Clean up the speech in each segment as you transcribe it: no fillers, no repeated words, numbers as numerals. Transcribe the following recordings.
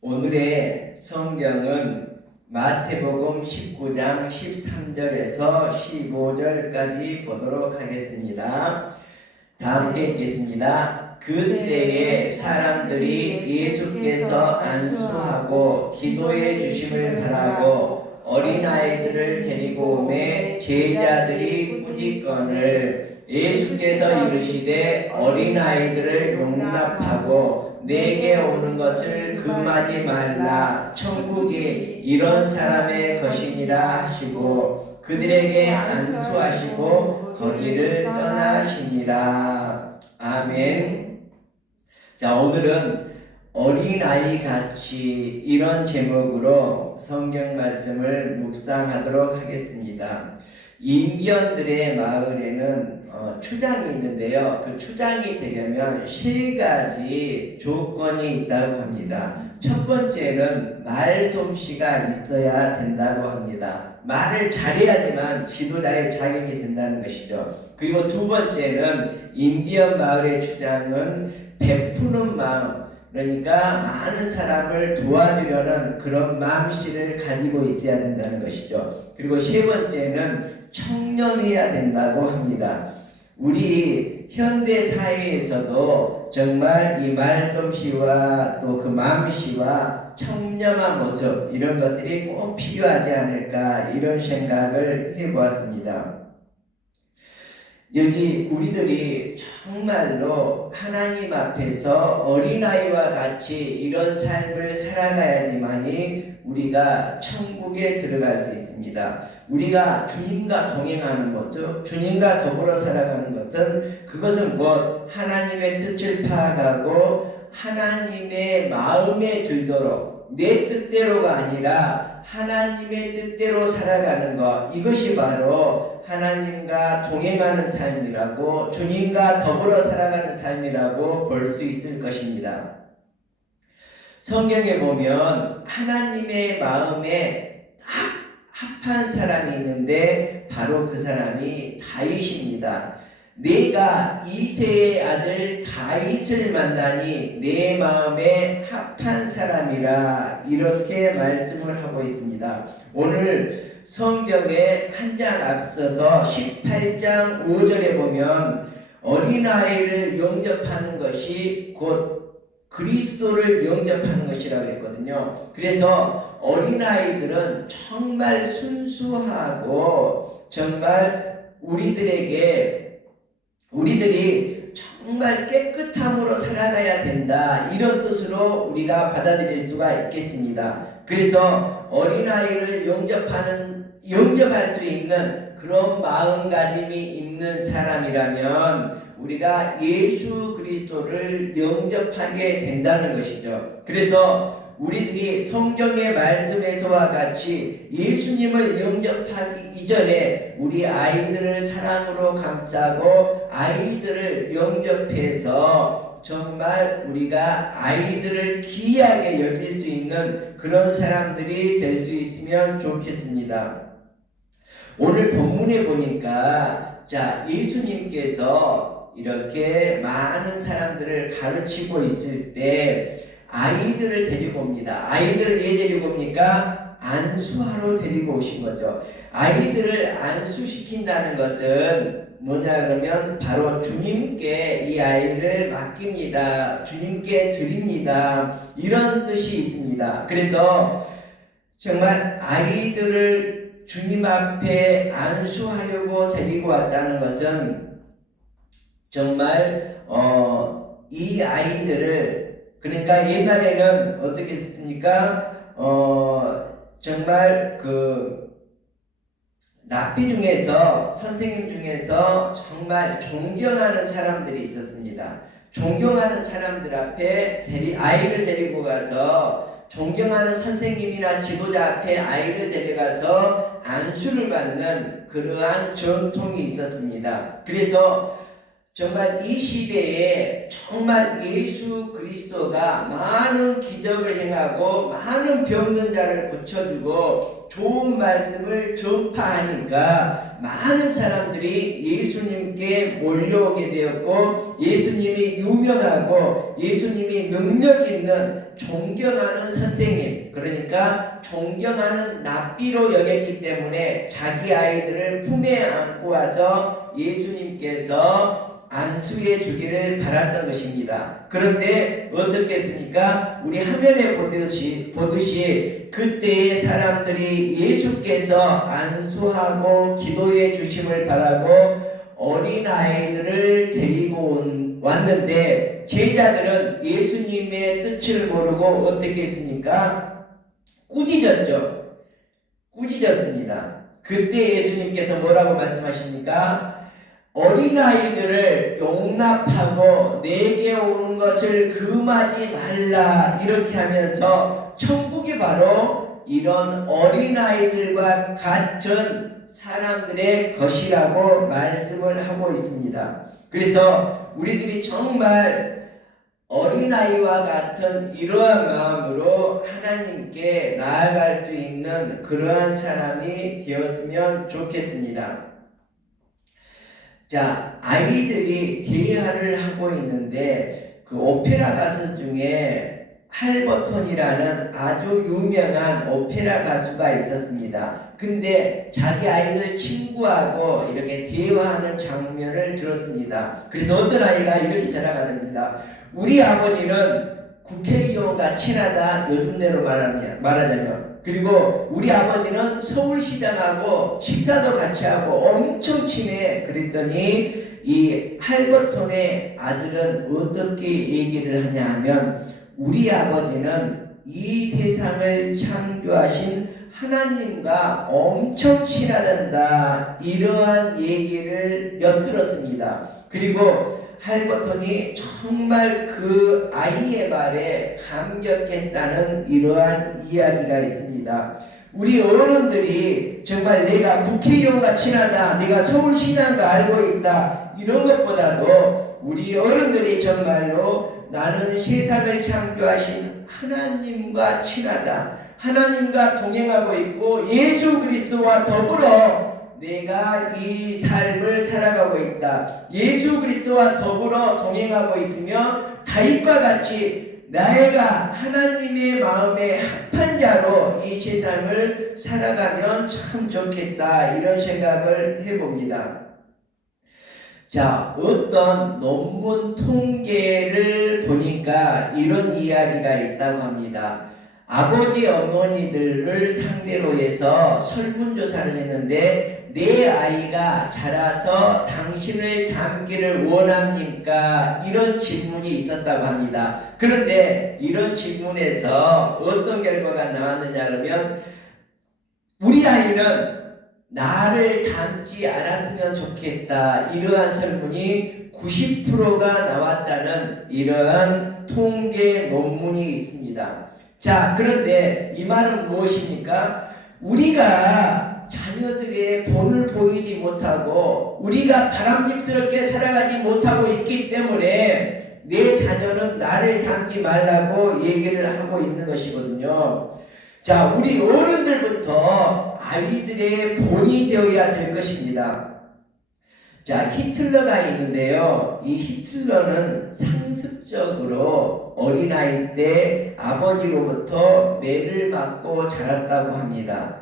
오늘의 성경은 마태복음 19장 13절에서 15절까지 보도록 하겠습니다. 다 함께 읽겠습니다. 그때에 사람들이 예수께서 안수하고 기도해 주심을 바라고 어린아이들을 데리고 오매 제자들이 꾸짖거늘 예수께서 이르시되 어린아이들을 용납하고 내게 오는 것을 금하지 말라. 천국이 이런 사람의 것이니라 하시고 그들에게 안수하시고 거기를 떠나시니라. 아멘. 자, 오늘은 어린아이 같이 이런 제목으로 성경 말씀을 묵상하도록 하겠습니다. 인디언들의 마을에는 추장이 있는데요. 그 추장이 되려면 세 가지 조건이 있다고 합니다. 첫 번째는 말솜씨가 있어야 된다고 합니다. 말을 잘해야지만 지도자의 자격이 된다는 것이죠. 그리고 두 번째는 인디언 마을의 추장은 베푸는 마음, 그러니까 많은 사람을 도와주려는 그런 마음씨를 가지고 있어야 된다는 것이죠. 그리고 세 번째는 청렴해야 된다고 합니다. 우리 현대 사회에서도 정말 이 말솜씨와 또 그 마음씨와 청렴한 모습, 이런 것들이 꼭 필요하지 않을까, 이런 생각을 해보았습니다. 여기 우리들이 정말로 하나님 앞에서 어린아이와 같이 이런 삶을 살아가야지만이 우리가 천국에 들어갈 수 있습니다. 우리가 주님과 동행하는 모습, 주님과 더불어 살아가는 것은, 그것은 곧 하나님의 뜻을 파악하고 하나님의 마음에 들도록, 내 뜻대로가 아니라 하나님의 뜻대로 살아가는 것, 이것이 바로 하나님과 동행하는 삶이라고, 주님과 더불어 살아가는 삶이라고 볼 수 있을 것입니다. 성경에 보면 하나님의 마음에 딱 합한 사람이 있는데 바로 그 사람이 다윗입니다. 내가 이새의 아들 다윗을 만나니 내 마음에 합한 사람이라, 이렇게 말씀을 하고 있습니다. 오늘 성경에 한 장 앞서서 18장 5절에 보면 어린아이를 영접하는 것이 곧 그리스도를 영접하는 것이라고 그랬거든요. 그래서 어린아이들은 정말 순수하고 정말 우리들이 정말 깨끗함으로 살아가야 된다, 이런 뜻으로 우리가 받아들일 수가 있겠습니다. 그래서 어린아이를 영접할 수 있는 그런 마음가짐이 있는 사람이라면 우리가 예수 그리스도를 영접하게 된다는 것이죠. 그래서 우리들이 성경의 말씀에서와 같이 예수님을 영접하기 이전에 우리 아이들을 사랑으로 감싸고 아이들을 영접해서 정말 우리가 아이들을 귀하게 여길 수 있는 그런 사람들이 될 수 있으면 좋겠습니다. 오늘 본문에 보니까 예수님께서 이렇게 많은 사람들을 가르치고 있을 때 아이들을 데리고 옵니다. 아이들을 왜 데리고 옵니까? 안수하러 데리고 오신 거죠. 아이들을 안수시킨다는 것은 뭐냐 그러면 바로 주님께 이 아이를 맡깁니다. 주님께 드립니다. 이런 뜻이 있습니다. 그래서 정말 아이들을 주님 앞에 안수하려고 데리고 왔다는 것은 정말 이 아이들을, 그러니까 옛날에는 어떻게 했습니까? 정말 랍비 중에서, 선생님 중에서 정말 존경하는 사람들이 있었습니다. 존경하는 사람들 앞에 아이를 데리고 가서, 존경하는 선생님이나 지도자 앞에 아이를 데려가서 안수를 받는 그러한 전통이 있었습니다. 그래서 정말 이 시대에 정말 예수 그리스도가 많은 기적을 행하고 많은 병든 자를 고쳐주고 좋은 말씀을 전파하니까 많은 사람들이 예수님께 몰려오게 되었고, 예수님이 유명하고 예수님이 능력 있는 존경하는 선생님, 그러니까 존경하는 랍비로 여겼기 때문에 자기 아이들을 품에 안고 와서 예수님께서 안수해 주기를 바랐던 것입니다. 그런데 어떻게 했습니까? 우리 화면에 보듯이 그때의 사람들이 예수께서 안수하고 기도해 주심을 바라고 어린아이들을 데리고 왔는데 제자들은 예수님의 뜻을 모르고 어떻게 했습니까? 꾸짖었습니다. 그때 예수님께서 뭐라고 말씀하십니까? 어린아이들을 용납하고 내게 오는 것을 금하지 말라, 이렇게 하면서 천국이 바로 이런 어린아이들과 같은 사람들의 것이라고 말씀을 하고 있습니다. 그래서 우리들이 정말 어린아이와 같은 이러한 마음으로 하나님께 나아갈 수 있는 그러한 사람이 되었으면 좋겠습니다. 자, 아이들이 대화를 하고 있는데 그 오페라 가수 중에 할버톤이라는 아주 유명한 오페라 가수가 있었습니다. 근데 자기 아이들 친구하고 이렇게 대화하는 장면을 들었습니다. 그래서 어떤 아이가 이렇게 자랑합니다. 우리 아버지는 국회의원과 친하다, 요즘대로 말하자면. 그리고 우리 아버지는 서울시장하고 식사도 같이 하고 엄청 친해. 그랬더니 이 할버톤의 아들은 어떻게 얘기를 하냐 하면, 우리 아버지는 이 세상을 창조하신 하나님과 엄청 친하단다, 이러한 얘기를 엿들었습니다. 그리고 할버톤이 정말 그 아이의 말에 감격했다는 이러한 이야기가 있습니다. 우리 어른들이 정말 내가 국회의원과 친하다, 내가 서울시장과 알고 있다, 이런 것보다도 우리 어른들이 정말로 나는 세상을 창조하신 하나님과 친하다, 하나님과 동행하고 있고 예수 그리스도와 더불어 내가 이 삶을 살아가고 있다, 예수 그리스도와 더불어 동행하고 있으며 다윗과 같이 내가 하나님의 마음에 합한 자로 이 세상을 살아가면 참 좋겠다, 이런 생각을 해봅니다. 자, 어떤 논문 통계를 보니까 이런 이야기가 있다고 합니다. 아버지 어머니들을 상대로 해서 설문조사를 했는데, 내 아이가 자라서 당신을 닮기를 원합니까? 이런 질문이 있었다고 합니다. 그런데 이런 질문에서 어떤 결과가 나왔느냐 그러면, 우리 아이는 나를 닮지 않았으면 좋겠다, 이러한 설문이 90%가 나왔다는 이러한 통계 논문이 있습니다. 자, 그런데 이 말은 무엇입니까? 우리가 자녀들의 본을 보이지 못하고 우리가 바람직스럽게 살아가지 못하고 있기 때문에 내 자녀는 나를 닮지 말라고 얘기를 하고 있는 것이거든요. 자, 우리 어른들부터 아이들의 본이 되어야 될 것입니다. 자, 히틀러가 있는데요. 이 히틀러는 상습적으로 어린아이 때 아버지로부터 매를 맞고 자랐다고 합니다.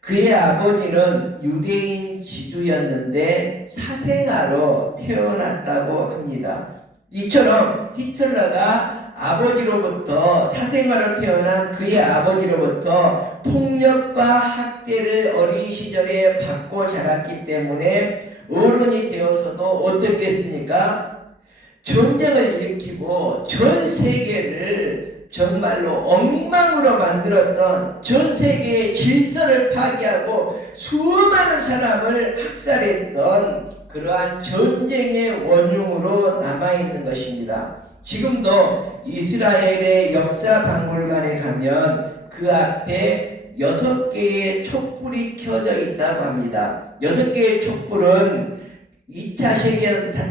그의 아버지는 유대인 지주였는데 사생아로 태어났다고 합니다. 이처럼 히틀러가 아버지로부터, 사생아로 태어난 그의 아버지로부터 폭력과 학대를 어린 시절에 받고 자랐기 때문에 어른이 되어서도 어떻게 했습니까? 전쟁을 일으키고 전 세계를 정말로 엉망으로 만들었던, 전 세계의 질서를 파괴하고 수많은 사람을 학살했던 그러한 전쟁의 원흉으로 남아있는 것입니다. 지금도 이스라엘의 역사박물관에 가면 그 앞에 6개의 촛불이 켜져 있다고 합니다. 6개의 촛불은 2차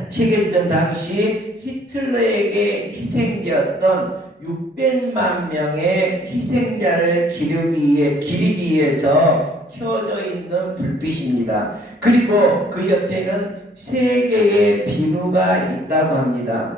세계대전 당시 히틀러에게 희생되었던 600만 명의 희생자를 기리기 위해서 켜져 있는 불빛입니다. 그리고 그 옆에는 3개의 비누가 있다고 합니다.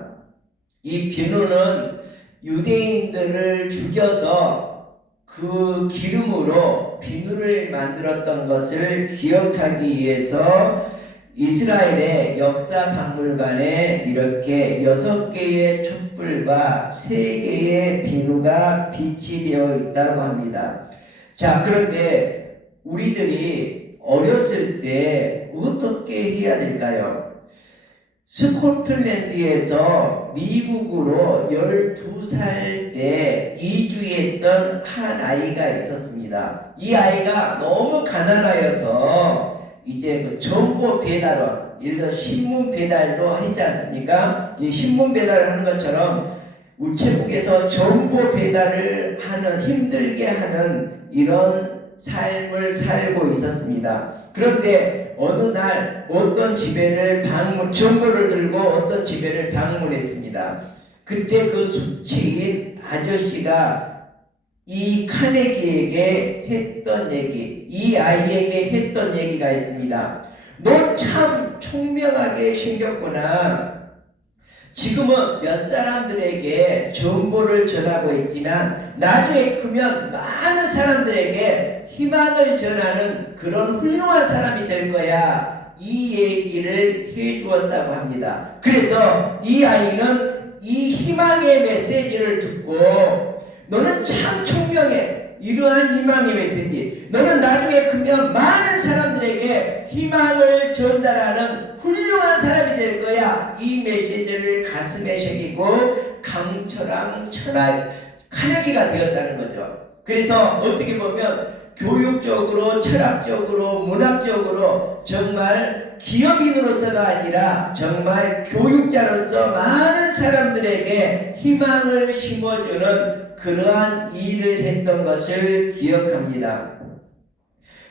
이 비누는 유대인들을 죽여서 그 기름으로 비누를 만들었던 것을 기억하기 위해서 이스라엘의 역사박물관에 이렇게 6개의 촛불과 3개의 비누가 비치되어 있다고 합니다. 자, 그런데 우리들이 어렸을 때 어떻게 해야 될까요? 스코틀랜드에서 미국으로 12살 때 이주했던 한 아이가 있었습니다. 이 아이가 너무 가난하여서 이제 그 정보 배달원, 예를 들어 신문 배달도 했지 않습니까? 이 신문 배달을 하는 것처럼 우체국에서 정보 배달을 하는, 힘들게 하는 이런 삶을 살고 있었습니다. 그런데 어느 날 어떤 집에를 정보를 들고 어떤 집에를 방문했습니다. 그때 그 수치인 아저씨가 이 카네기에게 했던 얘기, 이 아이에게 했던 얘기가 있습니다. 너 참 총명하게 생겼구나. 지금은 몇 사람들에게 정보를 전하고 있지만 나중에 크면 많은 사람들에게 희망을 전하는 그런 훌륭한 사람이 될 거야. 이 얘기를 해주었다고 합니다. 그래서 이 아이는 이 희망의 메시지를 듣고 너는 참 총명해. 이러한 희망의 메시지. 너는 나중에 크면 많은 사람들에게 희망을 전달하는 훌륭한 사람이 될 거야. 이 메시지를 가슴에 새기고 강철왕 카네기가 되었다는 거죠. 그래서 어떻게 보면 교육적으로, 철학적으로, 문학적으로 정말 기업인으로서가 아니라 정말 교육자로서 많은 사람들에게 희망을 심어주는 그러한 일을 했던 것을 기억합니다.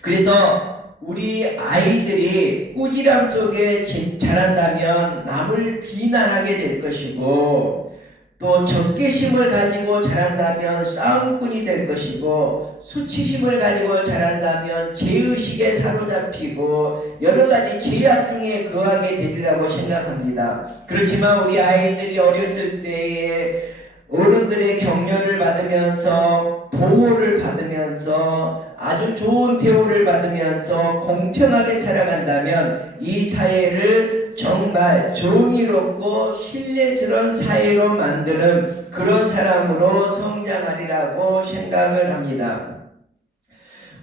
그래서 우리 아이들이 꾸지람 속에 자란다면 남을 비난하게 될 것이고, 또 적개심을 가지고 자란다면 싸움꾼이 될 것이고, 수치심을 가지고 자란다면 죄의식에 사로잡히고 여러가지 죄악 중에 거하게 되리라고 생각합니다. 그렇지만 우리 아이들이 어렸을 때에 어른들의 격려를 받으면서 보호를 받으면서 아주 좋은 대우를 받으면서 공평하게 살아간다면 이 사회를 정말 정의롭고 신뢰스러운 사회로 만드는 그런 사람으로 성장하리라고 생각을 합니다.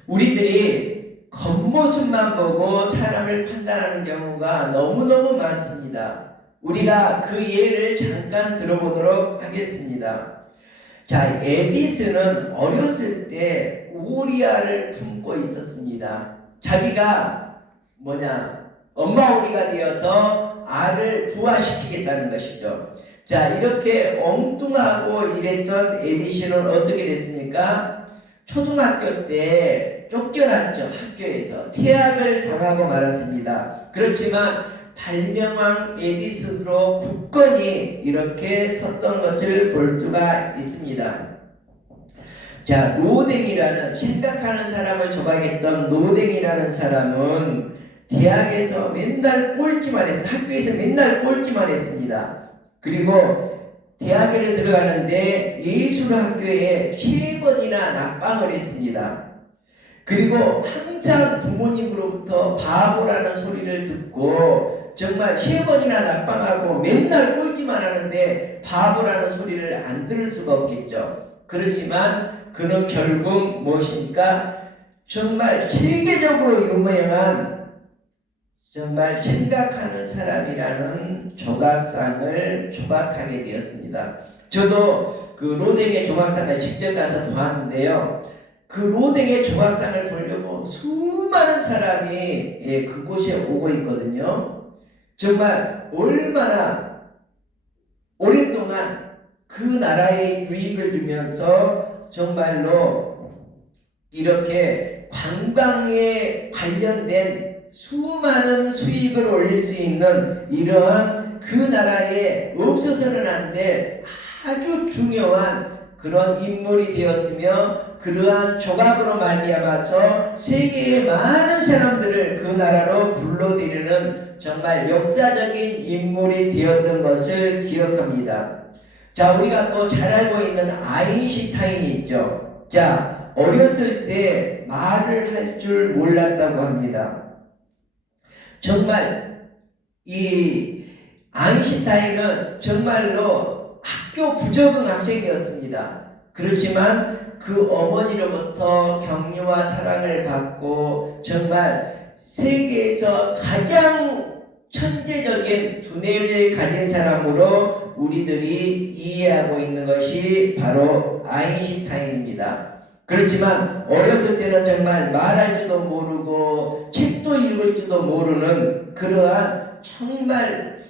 우리들이 겉모습만 보고 사람을 판단하는 경우가 너무너무 많습니다. 우리가 그 예를 잠깐 들어보도록 하겠습니다. 자, 에디슨은 어렸을 때 우리아를 품고 있었습니다. 자기가 엄마 오리가 되어서 알을 부화시키겠다는 것이죠. 자, 이렇게 엉뚱하고 이랬던 에디슨은 어떻게 됐습니까? 초등학교 때 쫓겨났죠. 학교에서 퇴학을 당하고 말았습니다. 그렇지만 발명왕 에디슨으로 굳건히 이렇게 섰던 것을 볼 수가 있습니다. 자, 노댕이라는, 생각하는 사람을 조각했던 노댕이라는 사람은 대학에서 맨날 꼴찌만 했어요. 학교에서 맨날 꼴찌만 했습니다. 그리고 대학에 들어가는데 예술학교에 3번이나 낙방을 했습니다. 그리고 항상 부모님으로부터 바보라는 소리를 듣고 정말 3번이나 낙방하고 맨날 꼴찌만 하는데 바보라는 소리를 안 들을 수가 없겠죠. 그렇지만 그는 결국 무엇입니까? 정말 세계적으로 유명한 정말 생각하는 사람이라는 조각상을 조각하게 되었습니다. 저도 그 로댕의 조각상을 직접 가서 보았는데요. 그 로댕의 조각상을 보려고 수많은 사람이 그곳에 오고 있거든요. 정말 얼마나 오랫동안 그 나라에 유익을 주면서 정말로 이렇게 관광에 관련된 수많은 수익을 올릴 수 있는 이러한 그 나라에 없어서는 안 될 아주 중요한 그런 인물이 되었으며 그러한 조각으로 말미암아서 세계의 많은 사람들을 그 나라로 불러들이는 정말 역사적인 인물이 되었던 것을 기억합니다. 자, 우리가 또 잘 알고 있는 아인슈타인이 있죠. 자, 어렸을 때 말을 할 줄 몰랐다고 합니다. 정말 이 아인슈타인은 정말로 학교 부적응 학생이었습니다. 그렇지만 그 어머니로부터 격려와 사랑을 받고 정말 세계에서 가장 천재적인 두뇌를 가진 사람으로 우리들이 이해하고 있는 것이 바로 아인슈타인입니다. 그렇지만 어렸을 때는 정말 말할 줄도 모르고 책도 읽을 줄도 모르는 그러한 정말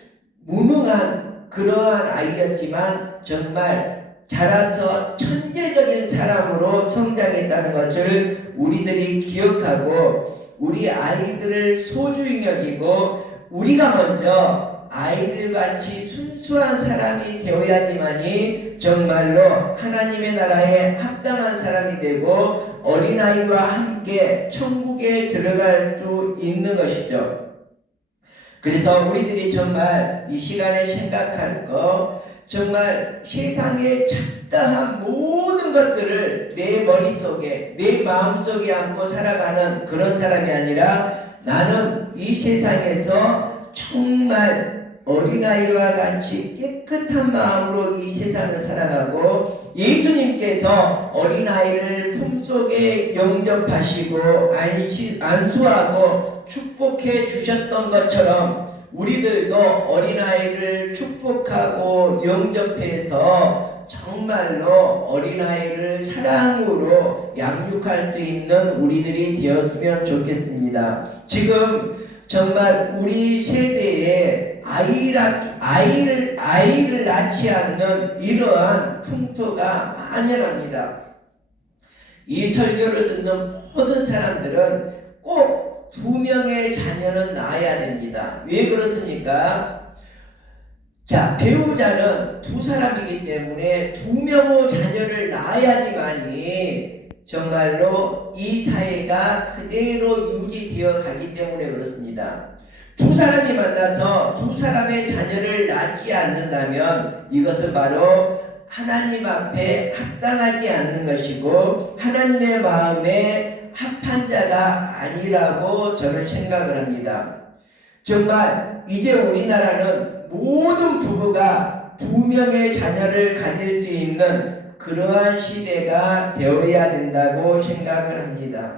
무능한 그러한 아이였지만 정말 자라서 천재적인 사람으로 성장했다는 것을 우리들이 기억하고 우리 아이들을 소중히 여기고 우리가 먼저 아이들같이 순수한 사람이 되어야지만이 정말로 하나님의 나라에 합당한 사람이 되고 어린아이와 함께 천국에 들어갈 수 있는 것이죠. 그래서 우리들이 정말 이 시간에 생각할 거, 정말 세상에 잡다한 모든 것들을 내 머릿속에, 내 마음속에 안고 살아가는 그런 사람이 아니라 나는 이 세상에서 정말 어린아이와 같이 깨끗한 마음으로 이 세상을 살아가고 예수님께서 어린아이를 품속에 영접하시고 안수하고 축복해 주셨던 것처럼 우리들도 어린아이를 축복하고 영접해서 정말로 어린아이를 사랑으로 양육할 수 있는 우리들이 되었으면 좋겠습니다. 지금 정말 우리 세대에 아이를 낳지 않는 이러한 풍토가 만연합니다. 이 설교를 듣는 모든 사람들은 꼭 2명의 자녀는 낳아야 됩니다. 왜 그렇습니까? 자, 배우자는 2사람이기 때문에 2명의 자녀를 낳아야지만이 정말로 이 사회가 그대로 유지되어 가기 때문에 그렇습니다. 2사람이 만나서 2사람의 자녀를 낳지 않는다면 이것은 바로 하나님 앞에 합당하지 않는 것이고 하나님의 마음에 합한 자가 아니라고 저는 생각을 합니다. 정말 이제 우리나라는 모든 부부가 2명의 자녀를 가질 수 있는 그러한 시대가 되어야 된다고 생각을 합니다.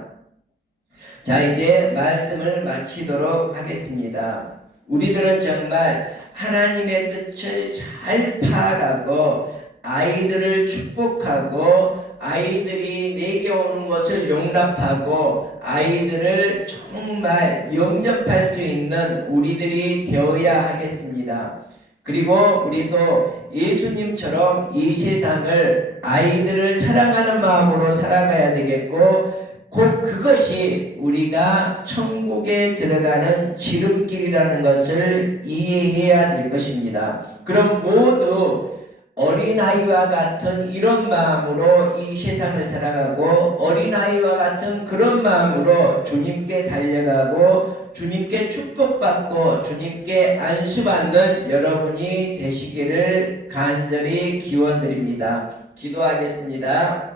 자, 이제 말씀을 마치도록 하겠습니다. 우리들은 정말 하나님의 뜻을 잘 파악하고 아이들을 축복하고 아이들이 내게 오는 것을 용납하고 아이들을 정말 영접할 수 있는 우리들이 되어야 하겠습니다. 그리고 우리도 예수님처럼 이 세상을 아이들을 사랑하는 마음으로 살아가야 되겠고 곧 그것이 우리가 천국에 들어가는 지름길이라는 것을 이해해야 될 것입니다. 그럼 모두 어린아이와 같은 이런 마음으로 이 세상을 살아가고 어린아이와 같은 그런 마음으로 주님께 달려가고 주님께 축복받고 주님께 안수받는 여러분이 되시기를 간절히 기원드립니다. 기도하겠습니다.